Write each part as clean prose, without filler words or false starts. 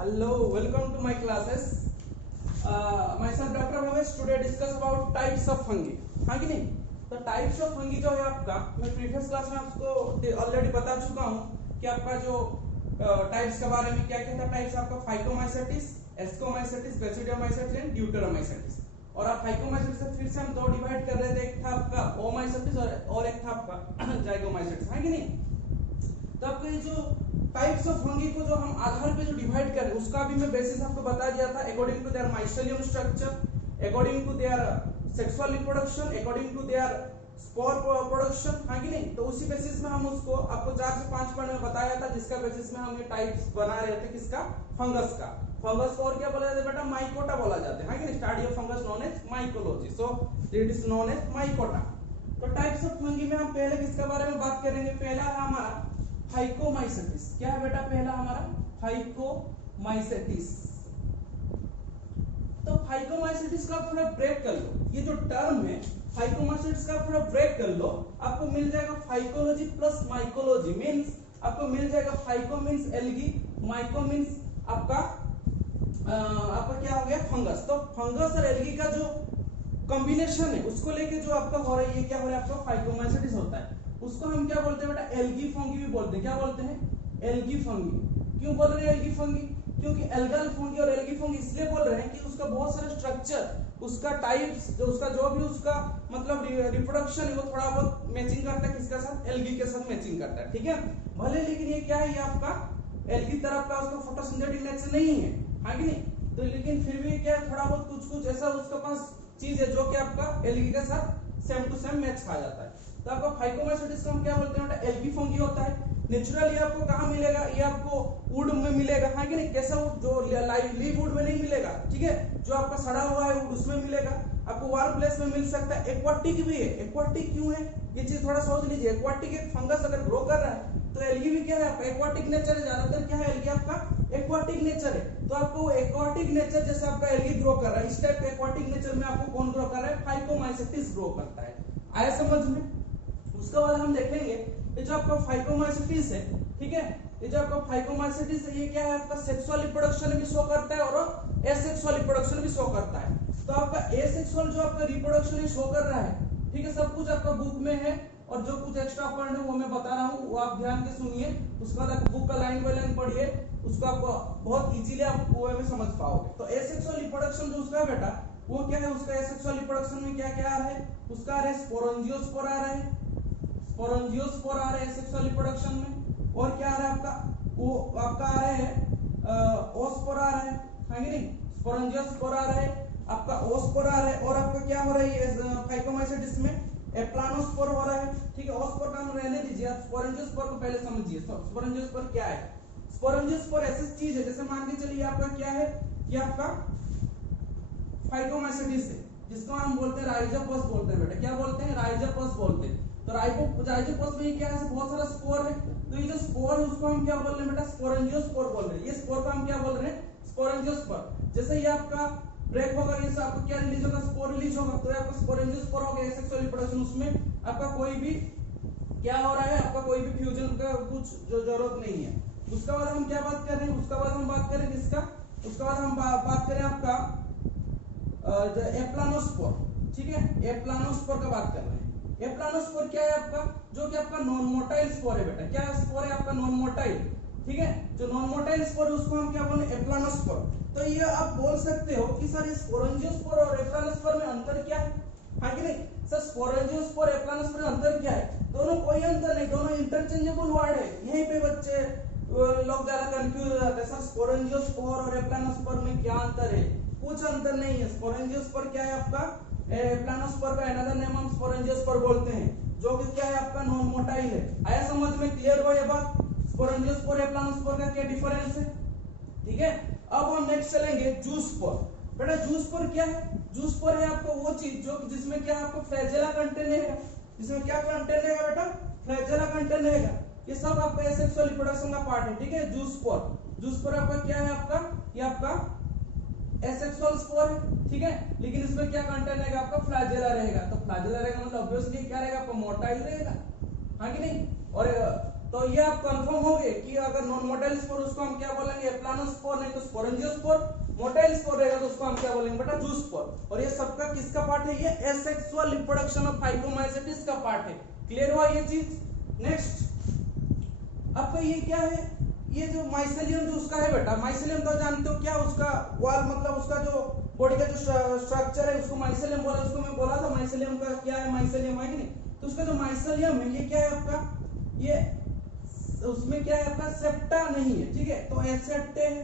Hello, welcome to my classes. Myself Dr. Bhavesh. Today discuss about types of fungi. हाँ कि नहीं? तो types of fungi जो है आपका, मैं प्रीवियस क्लास में आपको ऑलरेडी बता चुका हूँ कि आपका जो टाइप्स के बारे में क्या क्या था। टाइप्स आपका फाइकोमाइसेटिस, एस्कोमाइसेटिस, बेसिडियोमाइसेटिस एंड ड्यूटेरोमाइसेटिस। और आप फाइकोमाइसेटिस से फिर से हम दो डिवाइड कर रहे थे, एक था आपका ओमाइसेटिस और एक था आपका जाइगोमाइसेटिस, है कि नहीं? तो आपको ये जो टाइप्स ऑफ फंगी को जो हम आधार पे जो डिवाइड करें उसका भी मैं बेसिस आपको बता दिया था, according to their mycelium structure, according to their sexual reproduction, according to their spore production, हाँ कि नहीं? तो उसी बेसिस में हम उसको आपको 4 से 5 पॉइंट में बताया था, जिसका बेसिस में हम ये टाइप्स बना रहे थे। किसका? फंगस का। फंगस को और क्या बोला जाता है बेटा? माइकोटा बोला जाता है, हाँ कि नहीं? Study of fungus known as mycology, so it is known as mycota. तो टाइप्स ऑफ फंगी में हम पहले किसके बारे में बात करेंगे? पहला है हमारा फाइकोमाइसेटिस। क्या है बेटा? पहला हमारा फाइकोमाइसेटिस। तो फाइकोमाइसेटिस का थोड़ा ब्रेक कर लो, ये जो टर्म है फाइकोमाइसेटिस का थोड़ा ब्रेक कर लो, आपको मिल जाएगा फाइकोलॉजी प्लस माइकोलॉजी। मींस आपको मिल जाएगा phyco means algae, myco means आपका क्या हो गया? फंगस। तो फंगस और एल्गी का जो कॉम्बिनेशन है उसको लेके जो आपका हो रहा है, ये क्या हो रहा है? आपका फाइकोमाइसेटिस होता है। उसको हम क्या बोलते हैं बेटा? एल्गी फंगी भी बोलते हैं। क्या बोलते हैं? Algae fungi. क्यों बोल रहे हैं एल्गी फंगी? क्योंकि एल्गल फंगी और एल्गी फंगी इसलिए बोल रहे हैं कि उसका बहुत सारा स्ट्रक्चर, उसका टाइप्स, उसका जो भी उसका मतलब रिप्रोडक्शन है वो थोड़ा बहुत मैचिंग करता है। किसके साथ? एल्गी के साथ मैचिंग करता है, ठीक है? भले लेकिन ये क्या है? ये आपका एल्गी तरफ का उसका फोटोसिंथेटिक नेचर नहीं है, हाँ कि नहीं? तो लेकिन फिर भी क्या है, थोड़ा बहुत कुछ ऐसा उसके पास चीज है जो कि आपका एल्गी के साथ सेम टू सेम मैच खा जाता है। तो आपका फाइकोमाइसेटिस को हम क्या बोलते हैं बेटा? एल्गी फंगी होता है। नेचुरली आपको कहाँ मिलेगा? ये आपको वुड में मिलेगा, हाँ कि नहीं? कैसा वुड? जो लीव वुड में नहीं मिलेगा, ठीक है? जो आपका सड़ा हुआ है वुड उसमें मिलेगा। आपको वार्म प्लेस में मिल सकता है। एक्वाटिक भी है। एक्वाटिक क्यों है? ये चीज थोड़ा सोच लीजिए। एक्वाटिक एक फंगस अगर ग्रो कर रहा है तो एल्गी भी क्या है? आपका एक्वाटिक नेचर है। ज्यादातर क्या है? एल्गी आपका एक्वाटिक नेचर है। तो आपको वो एक्वाटिक नेचर जैसे आपका एल्गी ग्रो कर रहा है, इस टाइप के एक्वाटिक नेचर में आपको कौन ग्रो कर रहा है? फाइकोमाइसेटिस ग्रो करता है। आया समझ में? उसके बाद हम देखेंगे ये जो आपका फाइकोमाइसेटिस है, ठीक है? ये जो आपका फाइकोमाइसेटिस है ये क्या है? आपका सेक्सुअल रिप्रोडक्शन भी शो करता है और एसेक्सुअल रिप्रोडक्शन भी शो करता है। तो आपका एसेक्सुअल जो आपका रिप्रोडक्शन शो कर रहा है, ठीक है? सब कुछ आपका बुक में है और जो कुछ एक्स्ट्रा पॉइंट है वो मैं बता रहा हूँ, वो आप ध्यान से सुनिए। उसके बाद आप बुक का लाइन बाय लाइन पढ़िए, उसको आपको बहुत इजीली आप वे में समझ पाओगे। तो एसेक्सुअल रिप्रोडक्शन जो उसका है बेटा, वो क्या है? उसका एसेक्सुअल रिप्रोडक्शन में क्या क्या आ रहा है? उसका आ रहा है स्पोरेंजियोस्पोर आ रहा है, स्पोरेंजियोस्पोर आ रहा है सेक्सुअल रिप्रोडक्शन में। और क्या आ रहा है आपका? वो आपका आ रहा है ओस्पोर आ रहा है कि नहीं? स्पोरेंजियोस्पोर आ रहा है, आपका ओस्पोर आ रहा है। और आपका क्या हो रहा है? ये फाइकोमाइसेटिस में एप्लानोस्पोर हो रहा है, ठीक है? ओस्पोर का हम रहने दीजिए, आप स्पोरेंजियोस्पोर को पहले समझिए। स्पोरेंजियोस्पोर क्या है? स्पोरेंजियोस्पोर ऐसी चीज है जैसे मान के चलिए आपका क्या है? ये आपका फाइकोमाइसेटिस है, जिसको हम बोलते हैं राइजोपस बोलते हैं बेटा। क्या बोलते हैं? राइजोपस बोलते हैं। तो राइजोपस में क्या है? बहुत सारा स्पोर है। तो ये जो स्पोर है उसको हम क्या बोल रहे हैं बेटा? स्पोरेंजियोस्पोर बोल रहे हैं। ये स्पोर को हम क्या बोल रहे हैं? स्पोरेंजियोस्पोर। जैसे ये आपका ब्रेक होगा, ये से आपको क्या रिलीज होगा? स्पोर रिलीज होगा। तो आपका स्पोरेंजियोस्पोर हो गया सेक्सुअल रिप्रोडक्शन। उसमें आपका कोई भी क्या हो रहा है? आपका कोई भी फ्यूजन का कुछ जो जरूरत नहीं है। उसके बाद हम क्या बात कर रहे हैं? उसके बाद हम बात करें किसका? उसके बाद हम बात करें आपका एप्लानोस्पोर, ठीक है? एप्लानोस्पोर का बात कर रहे हैं। एप्लानोस्पोर क्या है आपका? जो कि आपका नॉन मोटाइल स्पोर है बेटा। क्या स्पोर है आपका? नॉन मोटाइल, ठीक है? जो नॉन मोटाइल स्पोर है उसको हम क्या बोले? एप्लानोस्पोर। तो ये आप बोल सकते हो कि सर स्पोरेंजियोस्पोर और एप्लानोस्पोर में अंतर क्या है, हाँ कि नहीं? सर स्पोरेंजियोस्पोर एप्लानोस्पोर में अंतर क्या है? दोनों कोई अंतर नहीं, दोनों इंटरचेंजेबल वर्ड है। यहीं पे बच्चे लोग ज्यादा कंफ्यूज हो जाते हैं, सर स्पोरेंजियोस्पोर और एप्लानोस्पोर में क्या अंतर है? कुछ अंतर नहीं है। स्पोरेंजियोस्पोर क्या है आपका? एप्लानोस्पोर का अनदर नेम हम स्पोरेंजियोस्पोर बोलते हैं, जो कि क्या है आपका? नॉन मोटाइल है। आया समझ में? क्लियर हो ये बात? स्पोरेंजियोस्पोर एप्लानोस्पोर का क्या डिफरेंस है, ठीक है? अब हम नेक्स्ट चलेंगे जूस्पोर। बेटा जूस्पोर क्या है? जूस्पोर है आपको वो चीज जो जिसमें क्या आपको फ्लैजेला कंटेन रहेगा। जिसमें क्या कंटेन रहेगा बेटा? फ्लैजेला कंटेन रहेगा। ये सब आपका एसेक्सुअल रिप्रोडक्शन का पार्ट है, ठीक है? जूस्पोर। जूस्पोर आपका क्या है? आपका ये आपका एसेक्सुअल स्पोर है, ठीक है? लेकिन इसमें क्या कंटेंट रहेगा? आपका फ्लैजेला रहेगा। तो फ्लैजेला रहेगा मतलब ऑब्वियसली क्या रहेगा? आपका मोटाइल रहेगा, हाँ कि नहीं? और तो ये आप कंफर्म हो गए कि अगर नॉन मोटाइल स्पोर उसको हम क्या बोलेंगे, एप्लानोस्पोर, नहीं तो स्पोरेंजियोस्पोर। मोटाइल स्पोर रहेगा तो उसको हम क्या बोलेंगे बेटा, जूस्पोर। और ये सबका किसका पार्ट है, ये एसेक्सुअल रिप्रोडक्शन ऑफ फाइकोमाइसेट्स का पार्ट है। क्लियर हुआ ये चीज। नेक्स्ट आपका ये क्या है, ये जो माइसेलियम जो उसका है बेटा, माइसेलियम तो जानते हो क्या, उसका वॉल मतलब उसका जो बॉडी का जो स्ट्रक्चर है उसको माइसेलियम बोला। उसको मैं बोला था माइसेलियम का क्या है, माइसेलियम है कि नहीं। तो उसका जो माइसेलियम है ये क्या है आपका, ये उसमें क्या है आपका, सेप्टा नहीं है, ठीक है, तो एसेप्टे है।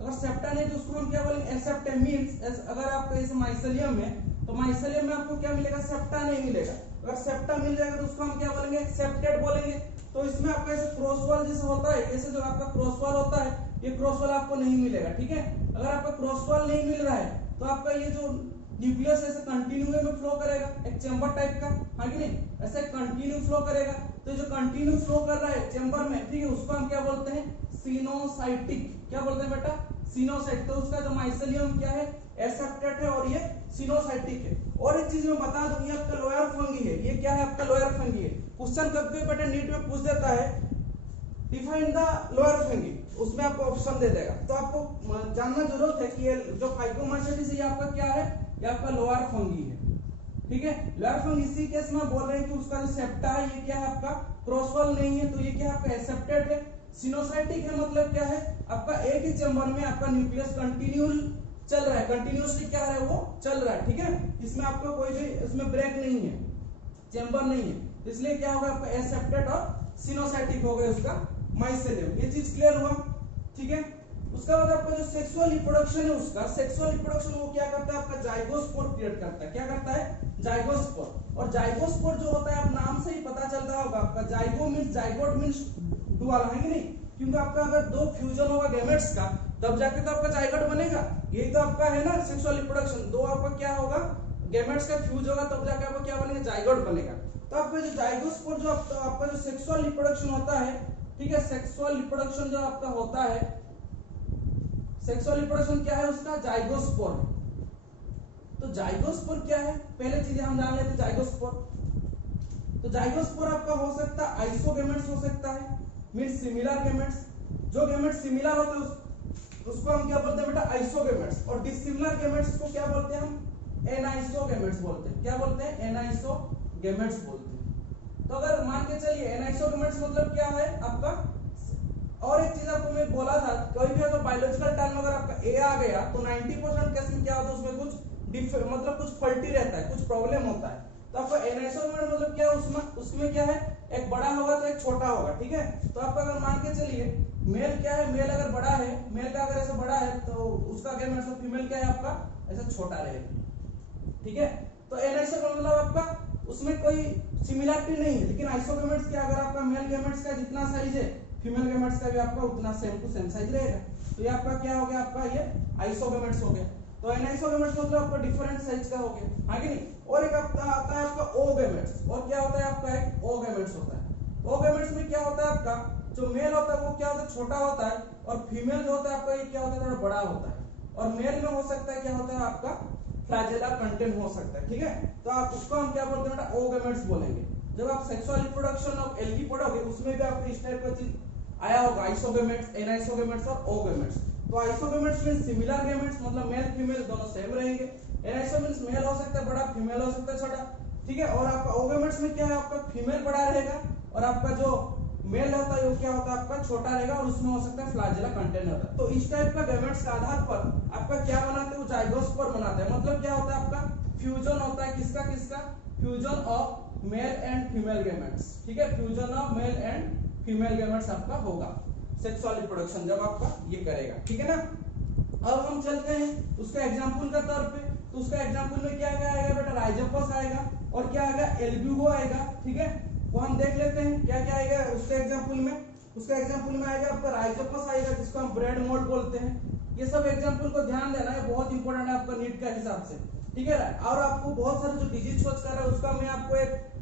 अगर सेप्टा नहीं तो उसको हम क्या बोलेंगे, एसेप्टे मींस अगर आपका इस माइसेलियम में, तो माइसेलियम में आपको क्या मिलेगा, सेप्टा नहीं मिलेगा। अगर सेप्टा मिल जाएगा तो उसको हम क्या बोलेंगे, सेप्टेड बोलेंगे। तो इसमें आपका ऐसे क्रॉसवॉल जैसे होता है, जैसे जो आपका क्रॉसवॉल होता है, ये क्रॉसवॉल आपको नहीं मिलेगा, ठीक है। अगर आपका क्रॉसवॉल नहीं मिल रहा है तो आपका ये जो न्यूक्लियस ऐसे कंटिन्यू में फ्लो करेगा, एक चेंबर टाइप का, हाँ कि नहीं, ऐसे कंटिन्यू फ्लो करेगा। तो जो कंटिन्यू फ्लो कर रहा है चेंबर में, ठीक है, उसको हम क्या बोलते हैं, सिनोसाइटिक। क्या बोलते हैं बेटा, सिनोसाइट। तो उसका जो माइसेलियम क्या है, एसेप्टेड है और ये सिनोसाइटिक है। और एक चीज मैं बता दूं, ये आपका लोअर फंगी है। ये क्या है आपका, लोअर फंगी है। क्वेश्चन कभी भी बेटा नीट में पूछ देता है डिफाइन द लोअर फंगी, उसमें आपको ऑप्शन दे देगा। तो आपको जानना जरूरत है कि ये जो फाइकोमाइसेट्स है ये आपका क्या है, ये आपका लोअर फंगी है, ठीक है। लोअर फंगी इसी केस में बोल रहे हैं कि उसका जो सेप्टा है ये क्या है आपका, क्रॉसवॉल नहीं है, तो ये क्या है आपका, एसेप्टेड है। सिनोसाइटिक है मतलब क्या है आपका, एक ही चेंबर में आपका न्यूक्लियस कंटिन्यू चल रहा है, कंटिन्यूअसली क्या है वो चल रहा है, ठीक है। इसमें आपको कोई भी इसमें ब्रेक नहीं है, चेंबर नहीं है, इसलिए क्या होगा आपका, एसेप्टेड और सिनोसाइटिक हो गया उसका माइसेलियम। ये चीज क्लियर हुआ, ठीक है। उसका बाद आपका जो सेक्सुअल रिप्रोडक्शन है, उसका सेक्सुअल रिप्रोडक्शन वो क्या करता है आपका, जाइगोस्पोर क्रिएट करता है। क्या करता है, जाइगोस्पोर। और जाइगोस्पोर जो होता है, आप नाम से ही पता चलता होगा आपका, zygote means, zygote means dual, है कि नहीं, क्योंकि आपका अगर दो फ्यूजन होगा गैमेट्स का तब जाके तो आपका जाइगोट बनेगा। यही तो आपका है ना सेक्सुअल रिप्रोडक्शन, दो आपका क्या होगा, गैमेट्स का फ्यूज होगा तब जाके आपका क्या बनेगा, जाइगोट बनेगा। तो आपका जो जाइगोस्पोर जो आपका जो सेक्सुअल रिप्रोडक्शन होता है, ठीक है, सेक्सुअल रिप्रोडक्शन जो आपका होता है, सेक्सुअल रिप्रोडक्शन क्या है उसका, जाइगोस्पोर। तो जाइगोस्पोर क्या है, पहले चीजें हम जान लेते हैं। जाइगोस्पोर, तो जाइगोस्पोर आपका हो सकता है आइसोगेमेट्स हो सकता है, मींस सिमिलर गैमेट्स। जो गैमेट्स सिमिलर होते हैं उसको हम क्या बोलते हैं बेटा, आइसोगेमेट्स। और डिसिमिलर गैमेट्स को क्या बोलते हैं हम, एनाइसोगेमेट्स बोलते हैं। क्या बोलते हैं, एनाइसोगेमेट्स बोलते हैं। तो अगर मान के चलिए एनाइसोगेमेट्स मतलब क्या है आपका, और एक चीज आपको मैं बोला था, कभी भी अगर बायोलॉजिकल टर्म अगर आपका ए आ गया तो 90% केस में क्या होता है, उसमें कुछ मतलब कुछ फल्टी रहता है, कुछ प्रॉब्लम होता है। तो आपका एनाइसोगेमेट मतलब क्या है, उसमें क्या है, एक बड़ा होगा तो एक छोटा होगा, ठीक है। तो आपका अगर मान के चलिए मेल क्या है, मेल अगर बड़ा है, मेल का अगर ऐसा बड़ा है तो उसका गैमेट्स ऑफ फीमेल क्या है आपका, ऐसा छोटा रहेगा, ठीक है। तो एनाइसोगेमेट मतलब आपका उसमें कोई सिमिलरिटी नहीं है, लेकिन आइसोगेमेट्स क्या, अगर आपका मेल गैमेट्स का जितना साइज है फीमेल गैमेट्स का भी आपका उतना सेम टू सेम साइज रहेगा। तो ये आपका क्या हो गया, आपका ये आइसोगेमेट्स हो गया। तो एनाइसोगेमेट्स मतलब आपका डिफरेंट साइज का हो गया, हाँ कि नहीं। और एक आपका आता है आपका ओगेमेट्स। और क्या होता है आपका, एक ओगेमेट्स होता है। ओगेमेट्स में क्या होता है आपका, जो मेल होता है वो क्या होता है, छोटा होता है, और फीमेल जो होता है आपका ये क्या होता है, थोड़ा बड़ा होता है। और मेल में हो सकता है क्या होता है आपका, फ्लैजेला कंटेंट हो सकता है, ठीक है। तो आप उसको हम क्या बोलते हैं बेटा, ओगेमेट्स बोलेंगे। जब आप सेक्सुअल रिप्रोडक्शन ऑफ एल्गी पढ़ोगे उसमें भी आपको इस टाइप का चीज आया होगा, आइसोगेमेट्स, एनाइसोगेमेट्स और ओगेमेट्स। तो आइसोगेमेट्स मींस सिमिलर गैमेट्स, मतलब मेल फीमेल दोनों सेम रहेंगे। एनाइसोगेमेट्स मेल हो सकता है बड़ा, फीमेल हो सकता है छोटा, ठीक है। और आपका ओगेमेट्स में क्या है, आपका फीमेल बड़ा रहेगा और आपका जो मेल होता है वो क्या होता है आपका छोटा रहेगा, और उसमें हो सकता है फ्लैजेला कंटेंट होता है। तो इस टाइप का गैमेट्स के आधार पर आपका क्या बनाते हैं, वो जाइगोस्पोर बनाते हैं। मतलब क्या होता है आपका, फ्यूजन होता है किसका किसका, fusion of male and female gametes, ठीक है। Fusion of male and female gametes आपका होगा सेक्सुअल रिप्रोडक्शन जब आपका ये करेगा, ठीक है ना। अब हम चलते हैं उसका एग्जांपल का तौर पे। तो उसका एग्जांपल में क्या क्या आएगा बेटा, राइजोपस आएगा और क्या आएगा, एल्ब्यूगो आएगा, ठीक है। वो हम देख लेते हैं क्या क्या आएगा उसके एग्जांपल में। उसका एग्जांपल में आएगा आपका राइजोपस आएगा, जिसको हम ब्रेड मोल्ड बोलते हैं। ये सब एग्जांपल को ध्यान देना है, बहुत इंपॉर्टेंट है आपका नीट का हिसाब से, ठीक है। और आपको बहुत सारे जो डिजीज खोज कर रहे हैं उसका मैं आपको एक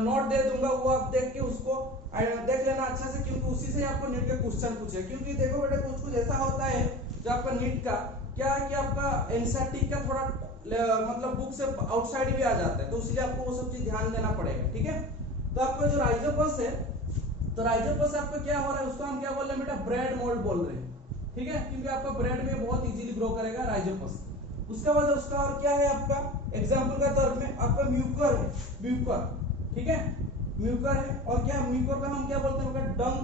नोट दे दूंगा, वो आप देख के उसको देख लेना अच्छा से, क्योंकि उसी से आपको नीट के क्वेश्चन पूछे। क्योंकि देखो बेटा कुछ कुछ ऐसा होता है जो आपका नीट का क्या है कि आपका एनसीईआरटी का थोड़ा मतलब बुक से आउटसाइड भी आ जाता है, तो इसलिए आपको वो सब चीज ध्यान देना पड़ेगा, ठीक है। तो आपका जो राइजोपस है तो राइजोपस आपका क्या हो रहा है, उसको हम क्या बोल रहे हैं बेटा, ब्रेड मोल्ड बोल रहे हैं, ठीक है, क्योंकि आपका ब्रेड में बहुत इजीली ग्रो करेगा राइजोपस। उसका बाद उसका और क्या है आपका, एग्जांपल के तौर पे आपका म्यूकर है, म्यूकर, ठीक है, म्यूकर है, और क्या म्यूकर का हम क्या बोलते हैं, डंग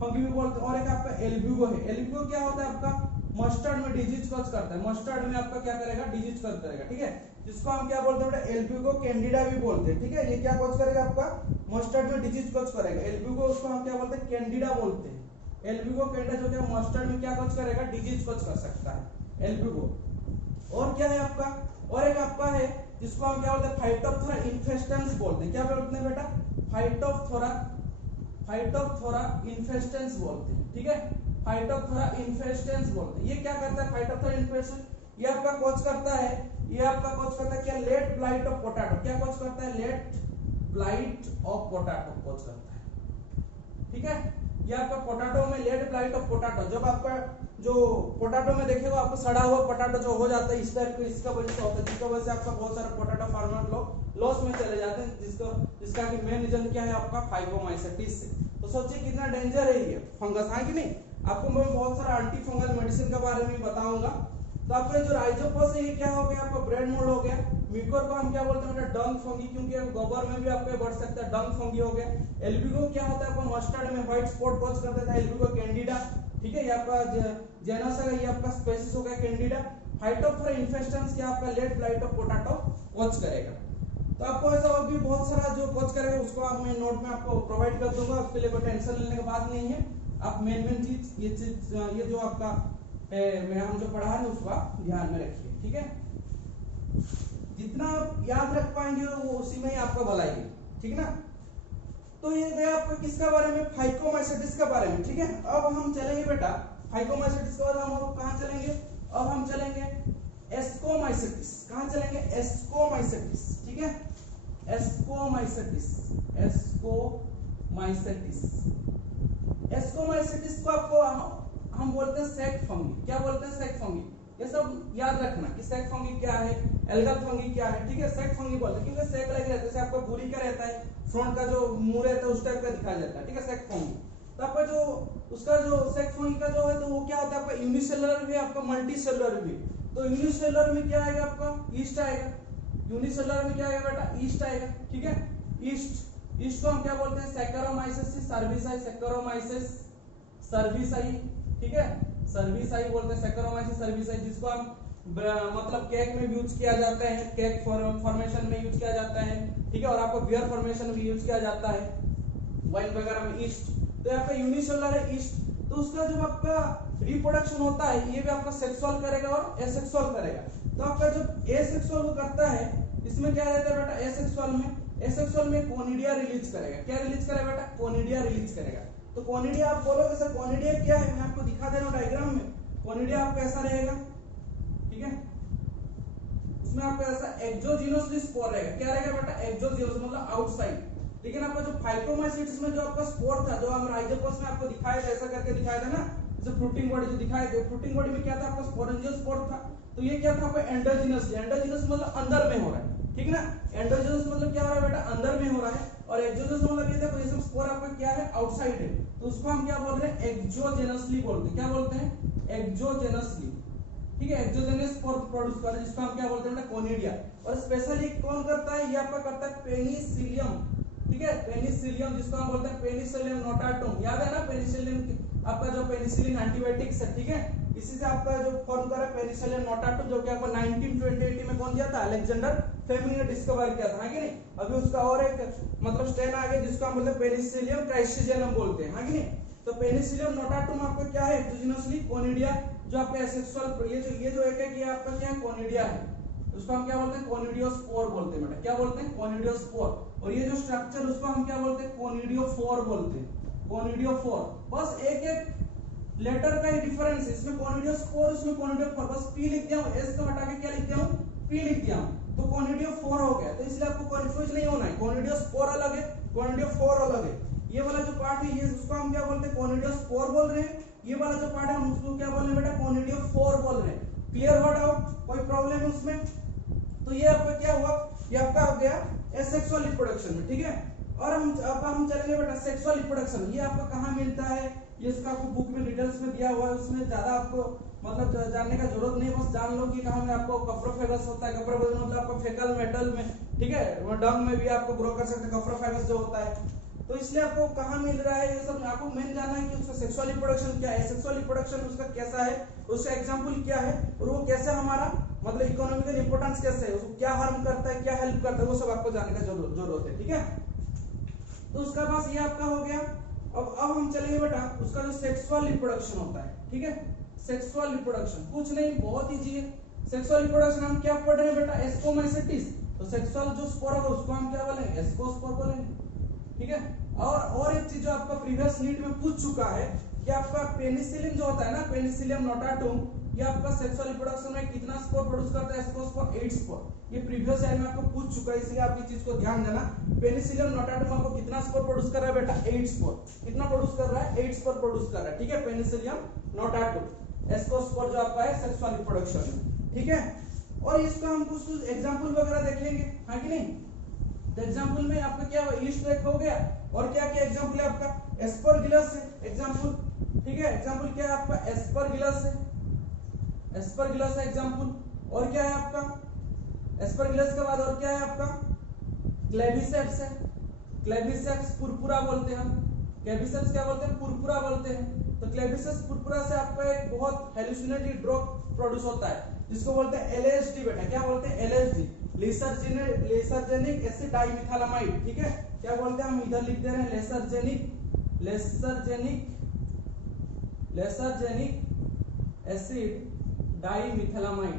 फंगी भी बोलते हैं। और एक आपका एल्ब्यूगो है, एल्ब्यूगो क्या होता है आपका, मस्टर्ड में डिजीज कॉज करता है, मस्टर्ड में आपका क्या करेगा, डिजीज कॉज करेगा, ठीक है, जिसको हम क्या बोलते हैं बेटा, एल्ब्यूगो कैंडिडा भी बोलते हैं, ठीक है, ये क्या कॉज करेगा आपका, मस्टर्ड में डिजीज कॉज करेगा, एल्ब्यूगो उसको हम क्या बोलते हैं, कैंडिडा बोलते हैं, एल्ब्यूगो कैंडिडा जो क्या मस्टर्ड में क्या कॉज करेगा, डिजीज कॉज कर सकता है एल्ब्यूगो। और क्या है आपका, और एक आपका है जिसको हम क्या बोलते हैं, फाइटोप्थोरा इन्फेस्टेंस बोलते हैं, क्या बोलते हैं बेटा, फाइटोप्थोरा इन्फेस्टेंस बोलते हैं, ठीक है, फाइटोप्थोरा इन्फेस्टेंस बोलते हैं। ये क्या करता है, फाइटोप्थोरा इन्फेस्टेंस, ये आपका कॉज करता है, ये आपका कॉज करता है क्या, लेट ब्लाइट ऑफ पोटैटो, क्या कॉज करता है, late blight of potato cause करता है, ठीक है, ये आपका पोटैटो में लेट ब्लाइट ऑफ पोटैटो, जब आपका जो पोटैटो में देखेगा आपको सड़ा हुआ पोटैटो जो हो जाता है इस टाइप का, इसका वजह से होता है, जिसका वजह से आपका बहुत सारे पोटैटो फार्मर लोग लॉस में चले जाते हैं, जिसका कि मेन रीजन क्या है आपका, फाइकोमाइसेटिस से। तो सोचिए कितना डेंजर है ये फंगस, है कि नहीं। आपको मैं बहुत सारा एंटी फंगल मेडिसिन के बारे में बताऊंगा। तो आपका जो राइजोपस है ये क्या हो गया, आपका ब्रेड मोल्ड हो गया। म्यूकर को हम क्या बोलते हैं, डंग फंगी, क्योंकि गोबर में भी आपको बढ़ सकता है, डंग फंगी हो गया। एल्ब्यूगो क्या होता है, आपको मस्टर्ड में व्हाइट स्पॉट कॉज कर देता है, एल्ब्यूगो कैंडिडा, ठीक है, ये आपका जेनस है, ये आपका स्पेसिस हो गया कैंडिडा। फाइटोप्थोरा इन्फेस्टेंस क्या आपका late blight of potato cause करेगा। तो आपको ऐसा और भी बहुत सारा जो कॉज करेगा उसको आप मैं नोट में आपको प्रोवाइड कर दूंगा, उसके लिए कोई टेंशन लेने की बात नहीं है। आप मेन चीज ये जो आपका मैं हम जो पढ़ा है उसका ध्यान में रखिए, ठीक है। जितना आप याद रख पाएंगे वो उसी में ही आपका भलाई है, ठीक ना। तो ये गया आपका किसका बारे में, फाइकोमाइसेटिस के बारे में, ठीक है। अब हम चलेंगे बेटा फाइकोमाइसेटिस के बाद हम कहां चलेंगे, अब हम चलेंगे एस्कोमाइसेटिस। कहां चलेंगे, एस्कोमाइसेटिस, ठीक है, एस्कोमाइसेटिस, एस्कोमाइसेटिस को आपको हम बोलते हैं सैक फंगी। क्या बोलते हैं, सैक फंगी। ये सब याद रखना कि सैक फंगी क्या है, एल्गल फंगी क्या है, ठीक है। सैक फंगी बोलते हैं क्योंकि सैक लगे रहता है, जैसे आपका भूरी का रहता है, फ्रंट का जो मुंह रहता है उस टाइप का दिखाया जाता है, ठीक है, सैक फंगी। तो आपका जो उसका जो सैक फंगी का जो है तो वो क्या होता है, आपका यूनिसेलुलर भी, आपका मल्टी सेलुलर भी। तो यूनिसेलुलर में क्या आएगा, आपका ईस्ट आएगा। यूनिसेलुलर में क्या आएगा बेटा, ईस्ट आएगा, ठीक है, ईस्ट को हम क्या बोलते हैं, सैकरोमाइसिस सर्विसाई, सैकरोमाइसिस सर्विसाई, ठीक है, सर्विसाई बोलते हैं, सैकरोमाइसिस सर्विसाई, जिसको हम मतलब केक में भी यूज किया जाता है, केक फॉर्मेशन में यूज किया जाता है, ठीक है, और आपको बियर फॉर्मेशन में यूज किया जाता है, वाइन वगैरह में ईस्ट। तो यहाँ पे यूनिसेलुलर है ईस्ट, तो उसका जब आपका रिप्रोडक्शन होता है ये भी आपका सेक्सुअल करेगा और एसेक्सुअल करेगा। तो आपका जब एसेक्सुअल करता है इसमें क्या रहता है बेटा, एसेक्सुअल में कोनिडिया रिलीज करेगा। क्या रिलीज करेगा बेटा, कोनिडिया रिलीज करेगा। तो कोनिडिया आप बोलोगे सर कोनिडिया क्या है, मैं आपको दिखा दे रहा हूं डायग्राम में। कोनिडिया आपका ऐसा रहेगा, ठीक है, उसमें आपका ऐसा एक्सोजीनसली स्पोर रहेगा। क्या रहेगा बेटा, एक्सोजीनस मतलब आउटसाइड। लेकिन आपका जो फाइकोमाइसेटिस में जो आपका स्पोर था, जो हम राइजोपस में आपको दिखाया था, ऐसा करके दिखाया था ना, जो फ्रूटिंग बॉडी जो दिखाए थे, फ्रूटिंग बॉडी में क्या था, आपका स्पोरेंजियल स्पोर था। तो ये क्या था आपका एंडोजीनस, एंडोजीनस मतलब अंदर में हो रहा है, ठीक ना। एंडोजीनस मतलब क्या हो रहा है बेटा, अंदर में हो रहा है, और एक्सोजीनस मतलब ये देखो ये सब स्पोर आपका क्या है, आउटसाइड है। तो उसको हम क्या बोल रहे हैं, एक्सोजेनसली बोलते हैं। क्या बोलते हैं, एक्सोजेनसली, ठीक है, एक्सोजेनस स्पोर प्रोड्यूस कर, जिसको हम क्या बोलते हैं बेटा, कोनिडिया। और स्पेशली कौन करता है, ये आपका करता है पेनिसिलियम, ठीक है, पेनिसिलियम, जिसको हम बोलते हैं पेनिसिलियम नोटाटुम। याद है ना पेनिसिलियम, आपका जो पेनिसिलिन एंटीबायोटिक्स है, ठीक है, इसी से आपका जो फॉर्म करा पेनिसिलिन नोटाटुम, जो कि आपको 1928 में कौन दिया था, अलेक्जेंडर फ्लेमिंग ने डिस्कवर किया था, है कि नहीं। अभी उसका और एक मतलब स्ट्रेन आ गया जिसको हम बोलते हैं पेनिसिलियम क्राइसिडियम बोलते हैं, है कि नहीं। तो पेनिसिलियम नोटाटुम आपका क्या है, एक्सोजीनसली कोनिडिया, जो आपका एसेक्सुअल ये जो एक है कि आपका क्या है, कोनिडिया है, उसको हम क्या बोलते हैं, कोनिडियोस्पोर बोलते हैं बेटा। क्या बोलते हैं, कोनिडियोस्पोर। और ये जो स्ट्रक्चर उसको हम क्या बोलते हैं, कोनिडियोफोर बोलते हैं, कोनिडियोफोर। बस एक लेटर का ही डिफरेंस है, इसमें कोनिडियोस्पोर, इसमें कोनिडियोफोर। बस पी लिख दिया हूं, एस को हटा के क्या लिख दिया हूं, पी लिख दिया हूं, तो कोनिडियोफोर हो गया। तो इसलिए आपको कंफ्यूज नहीं होना है, कोनिडियोस्पोर अलग है, कोनिडियोफोर अलग है। ये वाला जो पार्ट है ये उसको हम क्या बोलते हैं, कोनिडियोस्पोर बोल रहे हैं। ये वाला जो पार्ट है हम उसको क्या बोल रहे हैं बेटा, कोनिडियोफोर बोल रहे हैं। क्लियर हुआ डाउट, कोई प्रॉब्लम है उसमें। तो ये आपका क्या हुआ, ये आपका हो गया एसेक्सुअल रिप्रोडक्शन में, ठीक है। और हम चलेंगे बेटा सेक्सुअल रिप्रोडक्शन। ये आपका कहाँ मिलता है, ये इसका आपको बुक में डिटेल्स में दिया हुआ है, उसमें ज्यादा आपको मतलब जानने का जरूरत नहीं, बस जान लो कि कहाँ में आपको कप्रोफेगस होता है। कप्रोफेगस मतलब आपका फेकल मेटल में, ठीक है, डंग में भी आपको ग्रो कर सकते हैं कप्रोफेगस जो होता है। तो इसलिए आपको कहाँ मिल रहा है ये सब आपको मेन जानना है कि उसका सेक्सुअल रिप्रोडक्शन क्या है, सेक्सुअल रिप्रोडक्शन उसका कैसा है, उसका एग्जांपल क्या है, और वो कैसे हमारा मतलब इकोनॉमिकल इंपोर्टेंस कैसे है, उसको क्या हार्म करता है, क्या हेल्प करता है, वो सब आपको जानने का जरूरत है, ठीक है। तो उसका पास ये आपका हो गया। अब हम चलेंगे बेटा उसका जो सेक्सुअल रिप्रोडक्शन होता है, ठीक है। सेक्सुअल रिप्रोडक्शन कुछ नहीं, बहुत इजी है। सेक्सुअल रिप्रोडक्शन हम क्या पढ़ रहे हैं बेटा, एस्कोमाइसेटिस। तो सेक्सुअल जो स्पोर होगा उसको हम क्या बोलेंगे, एस्कोस्पोर बोलेंगे, ठीक है। और एक चीज जो आपका प्रीवियस नीट में पूछ चुका है कि आपका पेनिसिलिन जो होता है ना, पेनिसिलियम नोटाटुम, ये आपका सेक्सुअल रिप्रोडक्शन में कितना स्पोर प्रोड्यूस करता है, एस्कोस्पोर 8 स्पोर। ये प्रीवियस ईयर में आपको पूछ चुका है, इसलिए आप इस चीज को ध्यान देना। पेनिसिलियम नोटाटुम आपको कितना स्पोर प्रोड्यूस कर रहा है बेटा, 8 स्पोर। कितना प्रोड्यूस कर रहा है, 8 स्पोर प्रोड्यूस कर रहा है, ठीक है, पेनिसिलियम नोटाटुम। एस्कोस्पोर जो आपका है सेक्सुअल रिप्रोडक्शन में, ठीक है। और इसका हम कुछ एग्जांपल वगैरह देखेंगे, हाँ कि नहीं। तो एग्जांपल में आपका क्या हुआ, ईस्ट एक हो गया, और क्या क्या एग्जांपल है आपका, एस्परगिलस है एग्जांपल, ठीक है। एग्जांपल क्या है आपका, एस्परगिलस है, एस्परगिलस है एग्जांपल। और क्या है आपका एस्परगिलस के बाद और क्या है आपका, क्लेविसेप्स है, क्लेविसेप्स पुरपुरा बोलते हैं हम, क्लेविसेप्स क्या बोलते हैं, पुरपुरा बोलते हैं। तो क्लेविसेप्स पुरपुरा से आपका एक बहुत हेलुसिनेटरी ड्रग प्रोड्यूस होता है जिसको बोलते हैं एलएसडी बेटा, क्या बोलते हैं, एलएसडी, लेसरजेनिक एसिड डाइमिथाइलामाइड, ठीक है। क्या बोलते हैं, हम इधर लिख दे रहे हैं लेसरजेनिक एसिड डाइमिथाइलामाइड,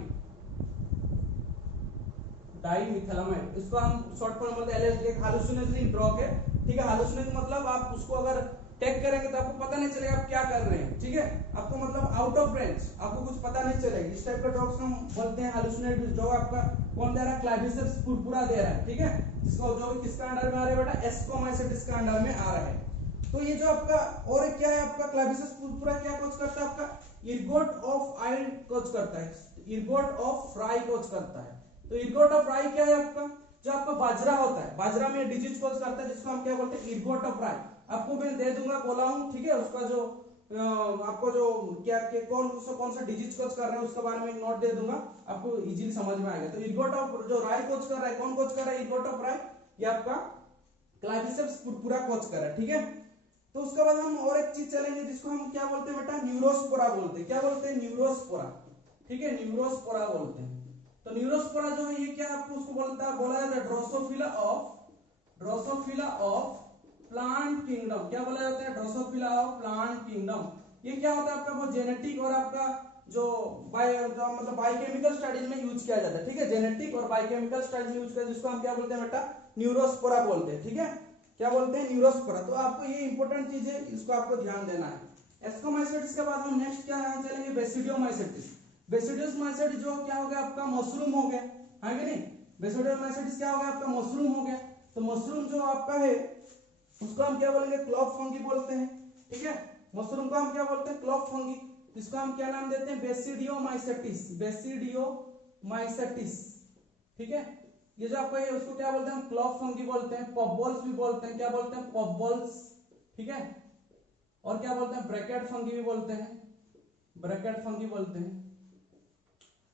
डाइमिथाइलामाइड, इसको हम शॉर्ट फॉर्म बोलते हैं एलएसडी। एक हालुसिनेटरी ड्रग है, ठीक है। हालुसिनेट मतलब आप उसको अगर टेक करेंगे तो आपको पता नहीं चलेगा आप क्या कर रहे हैं, ठीक है। आपको मतलब आउट ऑफ रेंज, आपको कुछ पता नहीं चलेगा। इस टाइप के ड्रग्स हम बोलते हैं हालुसिनेटरी ड्रग। आपका कौन दे रहा है, क्लेविसेप्स पुरपुरा दे रहा है, ठीक है। जिसको जो किसका अंडर में आ रहा है बेटा, एस्कोमाइसेटिस का अंडर में आ रहा है। तो ये जो आपका और क्या है आपका, क्लेविसेप्स पुरपुरा क्या कोच करता है, आपका इर्गोट ऑफ आई कोच करता है, इर्गोट ऑफ फ्राई कोच करता है। तो इर्गोट ऑफ फ्राई क्या है आपका, जो आपका बाजरा होता है, बाजरा में डिजीज कोच करता है जिसको हम क्या बोलते हैं, इर्गोट ऑफ फ्राई। आपको मैं दे दूंगा कोलाउम, ठीक है, उसका जो आपको जो क्या कौन सा डिजीज कोच कर रहा है उसके बारे में नोट दे दूंगा, आपको इजीली समझ में आएगा। तो इर्गोट ऑफ जो राई कोच कर रहा है, कौन कोच कर रहा है, इर्गोट ऑफ राई, ये आपका क्लेविसेप्स पुरपुरा कोच कर रहा है, ठीक है। तो उसके बाद हम और एक चीज चलेंगे जिसको हम क्या बोलते हैं बेटा, न्यूरोस्पोरा बोलते हैं। क्या बोलते हैं, न्यूरोस्पोरा, ठीक है, न्यूरोस्पोरा बोलते हैं। तो न्यूरोस्पोरा जो है ये क्या आपको उसको बोला जाता है, ड्रोसोफिला ऑफ प्लांट किंगडम। क्या बोला जाता है, ड्रोसोफिला ऑफ प्लांट किंगडम। ये क्या होता है आपका, वो जेनेटिक और आपका जो मतलब बायोकेमिकल स्टडीज में यूज किया जाता है, ठीक है। जेनेटिक और बायोकेमिकल स्टडीज में यूज किया, जिसको हम क्या बोलते हैं बेटा, न्यूरोस्पोरा बोलते हैं, ठीक है। क्या बोलते हैं, न्यूरोस्पोरा। तो आपको ये इंपॉर्टेंट चीज है, इसको आपको ध्यान देना है। एस्कोमाइसेटिस के बाद हम नेक्स्ट क्या चलेंगे, बेसिडियोमाइसेटिस। बेसिडियोमाइसेटिस जो क्या हो गया आपका, मशरूम हो गया, है कि नहीं। बेसिडियोमाइसेटिस क्या हो गया आपका, मशरूम हो गया। तो मशरूम जो आपका है उसको हम क्या बोलेंगे, क्लॉक फंगी बोलते हैं, ठीक है। मशरूम को हम क्या बोलते हैं, क्लॉक फंगी। इसको हम क्या नाम देते हैं, बेसिडियोमाइसेटिस, बेसिडियोमाइसेटिस, ठीक है। ये जो आपका है उसको क्या बोलते हैं, हम क्लॉक फंगी बोलते हैं, पॉपबॉल्स भी बोलते हैं। क्या बोलते हैं, पॉपबॉल्स, ठीक है। और क्या बोलते हैं, ब्रैकेट फंगी भी बोलते हैं, ब्रैकेट फंगी बोलते हैं,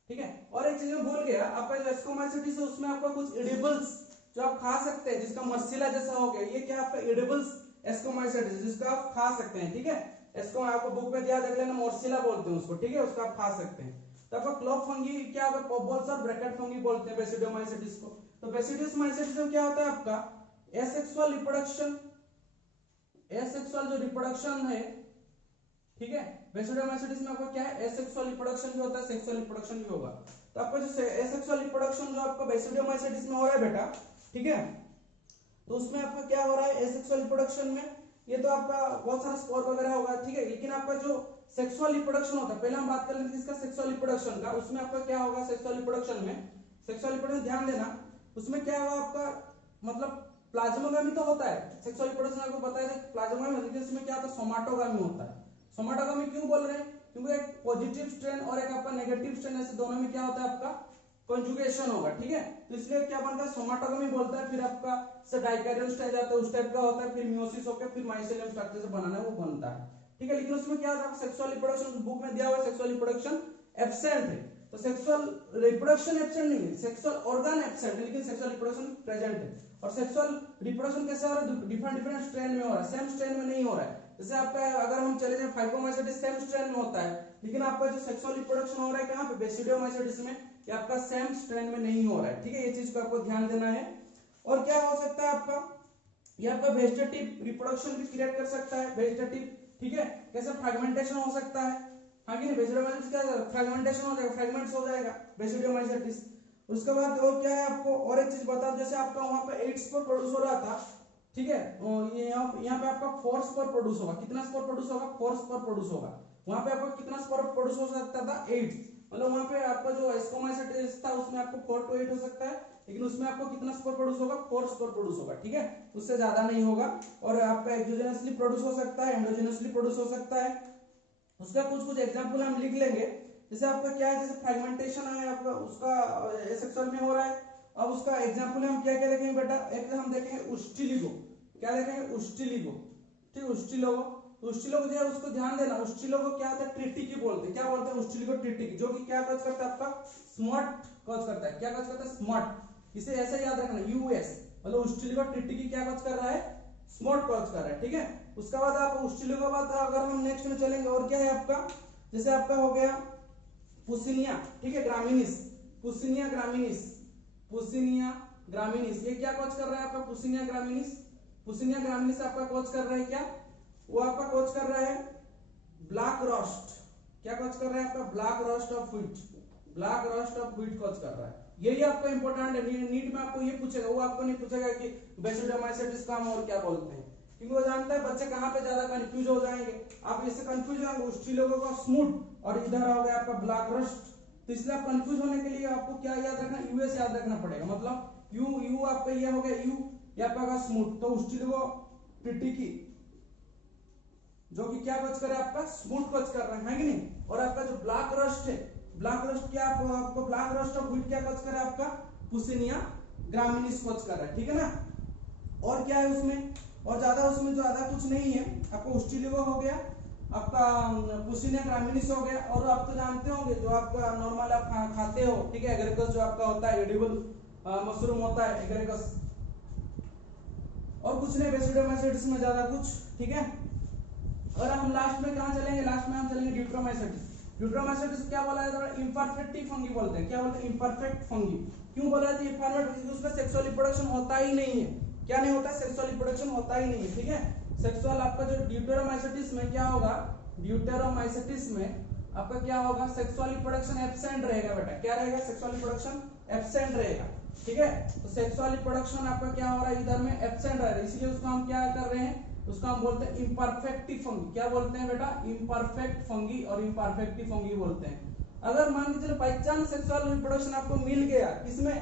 ठीक है। और एक चीज मैं भूल गया, आपका जो एस्कोमाइसेटिस है उसमें आपका कुछ एडिबल्स जो आप खा सकते हैं, जिसका मर्सिला जैसा हो गया, ये क्या आपका एडिबल्स एस्कोमाइसेटिस, जिसका आप खा सकते हैं, ठीक है। इसको आपको बुक में दिया देख लेना, मर्सिला बोलते हैं उसको, ठीक है, उसका आप खा सकते हैं। तो आपका क्लॉक फंगी क्या होगा, पॉपबॉल्स और ब्रैकेट फंगी बोलते हैं बेसिडियोमाइसेटिस को। तो बेसिडियोमाइसेटिस में क्या होता है आपका, एसेक्सुअल रिप्रोडक्शन, एसेक्सुअल जो रिप्रोडक्शन है, ठीक है। बेसिडियोमाइसेटिस में आपका क्या है, एसेक्सुअल रिप्रोडक्शन भी होता है, सेक्सुअल रिप्रोडक्शन भी होगा। तो आपका जो एसेक्सुअल रिप्रोडक्शन जो आपका बेसिडियोमाइसेटिस में हो रहा है बेटा, ठीक है, तो उसमें आपका क्या हो रहा है, एसेक्सुअल रिप्रोडक्शन में ये तो आपका बहुत सारा स्पोर वगैरह होगा, ठीक है। लेकिन आपका जो सेक्सुअल रिप्रोडक्शन होता है, पहले हम बात कर लेंगे इसका सेक्सुअल रिप्रोडक्शन का। उसमें आपका क्या होगा, सेक्सुअल रिप्रोडक्शन में, सेक्सुअल रिप्रोडक्शन ध्यान देना, उसमें क्या होगा आपका मतलब प्लाज्मोगामी तो होता है, सेक्सुअल रिप्रोडक्शन आपको पता है प्लाज्मोगामी, लेकिन इसमें क्या होता है, सोमाटोगामी होता है। सोमाटोगामी क्यों बोल रहे हैं, क्योंकि एक पॉजिटिव स्ट्रैंड और एक आपका नेगेटिव स्ट्रैंड, ऐसे दोनों में क्या होता है आपका कंजुगेशन होगा, ठीक है। तो इसलिए क्या बनता है, सोमाटोगमी बोलता है, फिर आपका से डाइकैरियल स्टेज आता है, उस टाइप का होता है, फिर मियोसिस होकर फिर माइसेलियम स्ट्रक्चर से बनाना है वो बनता है, ठीक है। लेकिन उसमें क्या था, सेक्सुअल रिप्रोडक्शन बुक में दिया हुआ है, सेक्सुअल रिप्रोडक्शन एब्सेंट है, तो सेक्सुअल रिप्रोडक्शन एब्सेंट नहीं है, सेक्सुअल ऑर्गन एब्सेंट है, लेकिन सेक्सुअल रिप्रोडक्शन प्रेजेंट है। और सेक्सुअल रिप्रोडक्शन कैसे हो रहा है, डिफरेंट डिफरेंट स्ट्रेन में हो रहा है, सेम स्ट्रेन में नहीं हो रहा है। जैसे आपका अगर हम चले जाए फाइकोमाइसेटिस सेम स्ट्रेन में होता है, लेकिन आपका जो सेक्सुअल रिप्रोडक्शन हो रहा है कहां पे, बेसिडियोमाइसेटिस में, ये आपका सेम स्ट्रेन में नहीं हो रहा है, ठीक है। ये चीज को आपको ध्यान देना है। और क्या हो सकता है आपका, ये आपका वेजिटेटिव रिप्रोडक्शन भी क्रिएट कर सकता है, वेजिटेटिव, ठीक है। कैसे, फ्रैगमेंटेशन हो सकता है, हाँ कि नहीं, बेसिडियोमाइसेटिस क्या फ्रैगमेंटेशन हो जाएगा, फ्रैगमेंट्स हो जाएगा बेसिडियोमाइसेटिस। उसके बाद और क्या है आपको और एक चीज बता दूं, जैसे आपका वहां पे 8 स्पोर प्रोड्यूस हो रहा था, ठीक है, ये यहाँ पे आपका 4 स्पोर प्रोड्यूस होगा, कितना स्पोर प्रोड्यूस होगा, 4 स्पोर प्रोड्यूस होगा। वहां पे आपका कितना स्पोर प्रोड्यूस हो सकता था, 8, मतलब वहां पे आपका जो एस्कोमाइसेटिस था उसमें आपको 4 to 8 हो सकता है, लेकिन उसमें आपको कितना स्पोर प्रोड्यूस होगा, 4 स्पोर प्रोड्यूस होगा, ठीक है, उससे ज्यादा नहीं होगा। और आपका एक्सोजेनसली प्रोड्यूस हो सकता है, एंडोजेनसली प्रोड्यूस हो सकता है। उसका कुछ कुछ एग्जांपल हम लिख लेंगे। जैसे आपका क्या है, जैसे फ्रैगमेंटेशन है आपका, उसका एसेक्सुअल में हो रहा है। अब उसका एग्जांपल हम क्या क्या देखेंगे बेटा, एक हम देखेंगे उस्टिलिगो, क्या देखेंगे, उस्टिलिगो, ठीक, उस्टिलिगो, उस्टिलिगो जो है उसको ध्यान देना, उस्टिलिगो क्या होता है, ट्रिटिकी बोलते हैं, क्या बोलते हैं, उस्टिलिगो ट्रिटिकी, जो कि क्या कॉज करता है, आपका स्मट कॉज करता है, क्या कॉज करता है, स्मट। इसे ऐसे याद रखना, यूएस, मतलब उस्टिलिगो ट्रिटिकी क्या कॉज कर रहा है, स्मट कॉज कर रहा है, ठीक है। उसके बाद आप उस्टिलिगो के बाद अगर हम नेक्स्ट में चलेंगे, और क्या है आपका, जैसे आपका हो गया पुसिनिया, ठीक है, ग्रामिनिस, पुसिनिया ग्रामिनिस, पुसिनिया ग्रामिनिस, ये क्या कॉज कर रहा है आपका, पुसिनिया ग्रामिनिस, पुसिनिया ग्रामिनिस आपका कॉज कर रहा है क्या, वो आपका कॉज कर रहा है ब्लैक रस्ट, क्या कॉज कर रहा है आपका, black rust of wheat, black rust of wheat cause कर रहा है। यही आपका इंपॉर्टेंट है, नीट में आपको ये पूछेगा, वो आपको नहीं पूछेगा कि बेसिडियोमाइसेटिस का हम और क्या बोलते हैं, क्योंकि वो जानता है बच्चे कहां पे ज्यादा कंफ्यूज हो जाएंगे, आप इससे कंफ्यूज हो जाएंगे, उस्टिलिगो का स्मूथ और इधर हो गया आपका ब्लैक रस्ट, तो इसलिए आप कंफ्यूज होने के लिए आपको क्या याद रखना, यूएस याद रखना पड़ेगा, मतलब यू आपका ये हो गया यू, ये आपका स्मूथ, तो उस्टिलिगो ट्रिटिकी जो कि क्या कॉज कर रहा है, आपका स्मूथ कॉज कर रहा है कि नहीं। और आपका जो ब्लैक रस्ट है, ब्लैक रस्ट क्या आपको ब्लैक रस्ट ऑफ व्हीट क्या कॉज कर रहा है, आपका पुसिनिया ग्रामिनिस कॉज कर रहा है, ठीक है ना। और क्या है उसमें, और ज्यादा उसमें ज्यादा कुछ नहीं है, आपको उस्टिलिगो हो गया, आपका पुसिनिया ग्रामिनिस हो गया, और आप तो जानते होंगे जो आपका नॉर्मल आप खाते हो, ठीक है, एग्रेकस जो आपका होता है, एडिबल मशरूम होता है एग्रेकस, और कुछ नहीं बेसिडियोमाइसेटिस में ज्यादा कुछ, ठीक है। और हम लास्ट में कहां चलेंगे, लास्ट में हम चलेंगे ड्यूट्रोमाइसेटिस। ड्यूट्रोमाइसेटिस क्या बोला है, इम्परफेक्ट फंगी बोलते हैं, क्या बोलते हैं, इम्परफेक्ट फंगी। क्यों बोला जाता है इम्परफेक्ट, क्योंकि उसमें सेक्सुअल रिप्रोडक्शन होता ही नहीं है, क्या नहीं होता, सेक्सुअल रिप्रोडक्शन होता ही नहीं है, ठीक है। सेक्सुअल आपका जो ड्यूटेरोमाइसेटिस में क्या होगा, ड्यूटेरोमाइसेटिस में आपका क्या होगा, सेक्सुअल रिप्रोडक्शन एब्सेंट रहेगा बेटा, क्या रहेगा, सेक्सुअल रिप्रोडक्शन एब्सेंट रहेगा, ठीक है। तो सेक्सुअल रिप्रोडक्शन आपका क्या हो रहा है, इधर में एब्सेंट रह रहा है, इसलिए उसको हम क्या कर रहे हैं, उसको हम बोलते हैं इम्परफेक्ट फंगी, क्या बोलते हैं बेटा, इम्परफेक्ट फंगी और इम्परफेक्ट फंगी बोलते हैं। अगर मान के चलो बाय चांस सेक्सुअल रिप्रोडक्शन आपको मिल गया इसमें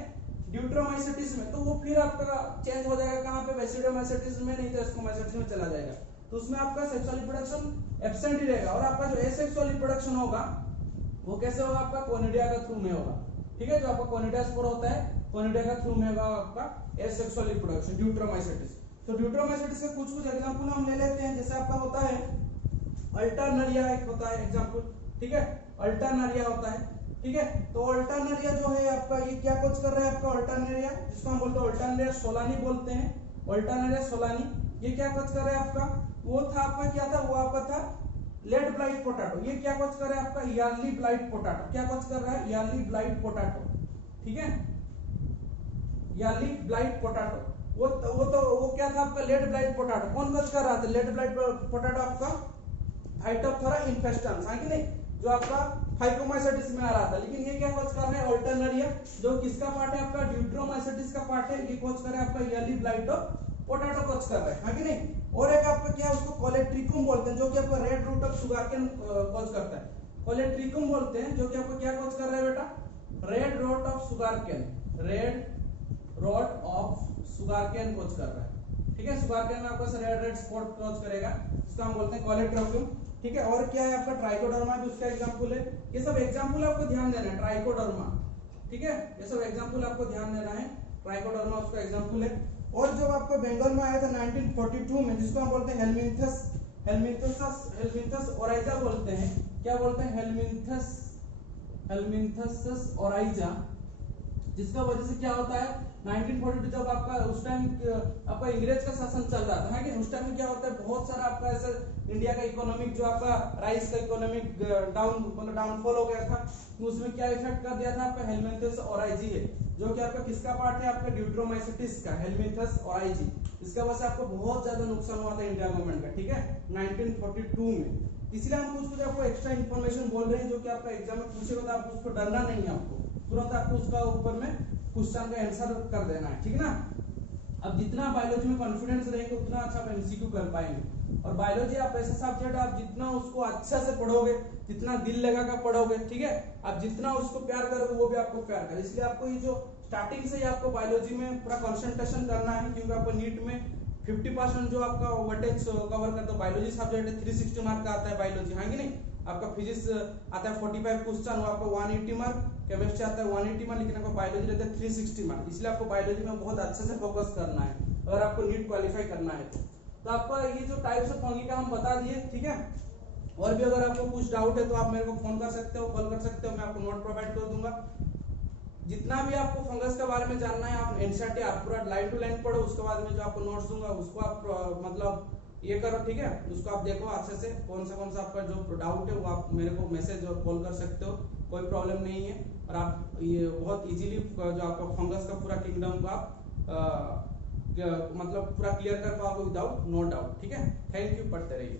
ड्यूट्रोमाइसेटिस में, तो वो फिर आपका चेंज हो जाएगा कहां पे, बेसिडियोमाइसेटिस में, नहीं तो एस्कोमाइसेटिस में चला जाएगा, तो उसमें आपका सेक्सुअल रिप्रोडक्शन एब्सेंट ही रहेगा। और आपका जो एसेक्सुअल रिप्रोडक्शन होगा वो कैसे होगा, आपका कोनिडिया के थ्रू में होगा, ठीक है, जो आपका कोनिडिया स्पोर होता है, कोनिडिया के थ्रू में होगा आपका एसेक्सुअल रिप्रोडक्शन ड्यूट्रोमाइसेटिस। तो ड्यूट्रोमाइसेटिस के कुछ कुछ एग्जांपल हम ले लेते हैं, जैसे आपका होता है अल्टरनरिया, एक होता है एग्जांपल, ठीक है, अल्टरनरिया होता है, ठीक है। तो अल्टरनरिया जो है आपका ये क्या कुछ कर रहा है, आपका अल्टरनरिया जिसको हम बोलते हैं अल्टरनरिया सोलानी बोलते हैं, अल्टरनरिया सोलानी, ये क्या कुछ कर रहा है आपका, वो था आपका क्या था, वो आपका था लेड ब्लाइट पोटैटो, ये क्या कुछ कर रहा है आपका, यार्ली ब्लाइट पोटैटो, क्या कुछ कर रहा है, यार्ली ब्लाइट पोटैटो, ठीक है, यार्ली ब्लाइट पोटैटो, वो क्या था आपका, लेड ब्लाइट पोटैटो, कौन कुछ कर रहा था, लेड ब्लाइट पोटैटो आपका फाइटोप्थोरा इन्फेस्टेंस, है कि नहीं, जो आपका फाइकोमाइसेटिस में आ रहा था। लेकिन ये क्या कोच कर रहा है, अल्टरनरिया, जो किसका पार्ट है, आपका ड्यूट्रोमाइसेटिस का पार्ट है, ये कोच कर रहा है आपका येली ब्लाइटो पोटैटो कोच कर रहा है कि नहीं। और एक आपका क्या है, उसको कोलेट्रिकुम बोलते हैं, जो कि आपका red root of sugarcane coach करता है, कोलेट्रिकुम बोलते हैं, जो कि आपको क्या कोच कर रहा है बेटा, red root of sugarcane, red root of sugarcane कोच कर रहा है, ठीक है। सुगारकेन में आपको रेड रेड स्पॉट कोच करेगा, इसको हम बोलते हैं कोलेट्रिकुम, ठीक है। और क्या है आपका ट्राइकोडर्मा भी उसका एग्जांपल है, ये सब एग्जांपल आपको ध्यान देना है, ट्राइकोडर्मा, ठीक है, ये सब एग्जांपल आपको ध्यान देना है। ट्राइकोडर्मा उसका एग्जांपल है। और जब आपको बंगाल में आया था 1942 में, जिसको हम बोलते हैं हेलमिंथस ओराइजा बोलते हैं। क्या बोलते हैं? Helminths Oryza. जिसका वजह से क्या होता है, 1942 जब आपका उस टाइम आपका अंग्रेज का शासन चल रहा था, है कि उस टाइम में क्या होता है, बहुत सारा आपका ऐसा इंडिया का इकोनॉमिक जो आपका राइस का इकोनॉमिक डाउनफॉल हो गया था, तो उसमें क्या इफेक्ट कर दिया था आपका हेलमिंथस ओराइजी है, जो कि आपका किसका पार्ट है, आपका ड्यूट्रोमाइसेटिस का, हेलमिंथस ओराइजी। इसका वजह से आपको बहुत ज्यादा नुकसान हुआ था इंडिया गवर्नमेंट का, ठीक है, 1942 में। इसलिए हम कुछ आपको एक्स्ट्रा इन्फॉर्मेशन बोल रहे हैं जो कि आपका एग्जाम में पूछेगा, तो आपको उसको डरना नहीं है, आपको तुरंत आपको उसका ऊपर में क्वेश्चन का आंसर कर देना है, ठीक है ना। अब जितना बायोलॉजी में कॉन्फिडेंस रहेंगे उतना अच्छा आप एमसीक्यू कर पाएंगे। और बायोलॉजी आप ऐसा सब्जेक्ट, आप जितना उसको अच्छे से पढ़ोगे, जितना दिल लगा कर पढ़ोगे, ठीक है, आप जितना उसको प्यार करोगे वो भी आपको प्यार करे। इसलिए आपको ये जो स्टार्टिंग से ही आपको बायोलॉजी में पूरा कंसंट्रेशन करना है, क्योंकि आपको नीट में 50% जो आपका वेटेज कवर करता है बायोलॉजी सब्जेक्ट है, 360 मार्क का आता है बायोलॉजी, हाँ कि नहीं। आपका फिजिक्स आता है 45 क्वेश्चन, वो आपको 180 मार्क, केमिस्ट्री आता है 180 मार्क, लेकिन आपको बायोलॉजी रहता है 360 मार्क। इसलिए आपको बायोलॉजी में बहुत अच्छे से फोकस करना है अगर आपको नीट क्वालिफाई करना है तो आपका ये जो टाइप्स ऑफ फंगी का हम बता दिए, ठीक है। और भी अगर आपको कुछ डाउट है तो आप मेरे को फोन कर सकते हो, कॉल कर सकते हो, मैं आपको नोट प्रोवाइड कर दूंगा। जितना भी आपको फंगस के बारे में जानना है, आप एनसीईआरटी आप पूरा लाइन टू लाइन पढ़ो, उसके बाद में जो आपको नोट्स दूंगा उसको आप मतलब ये करो, ठीक है, उसको आप देखो अच्छे से, कौन सा आपका जो डाउट है वो आप मेरे को मैसेज और कॉल कर सकते हो, कोई प्रॉब्लम नहीं है। और आप ये बहुत इजीली जो आपका फंगस का पूरा किंगडम को आप मतलब पूरा क्लियर कर पाओगे विदाउट नो डाउट, ठीक है। थैंक यू, पढ़ते रहिए।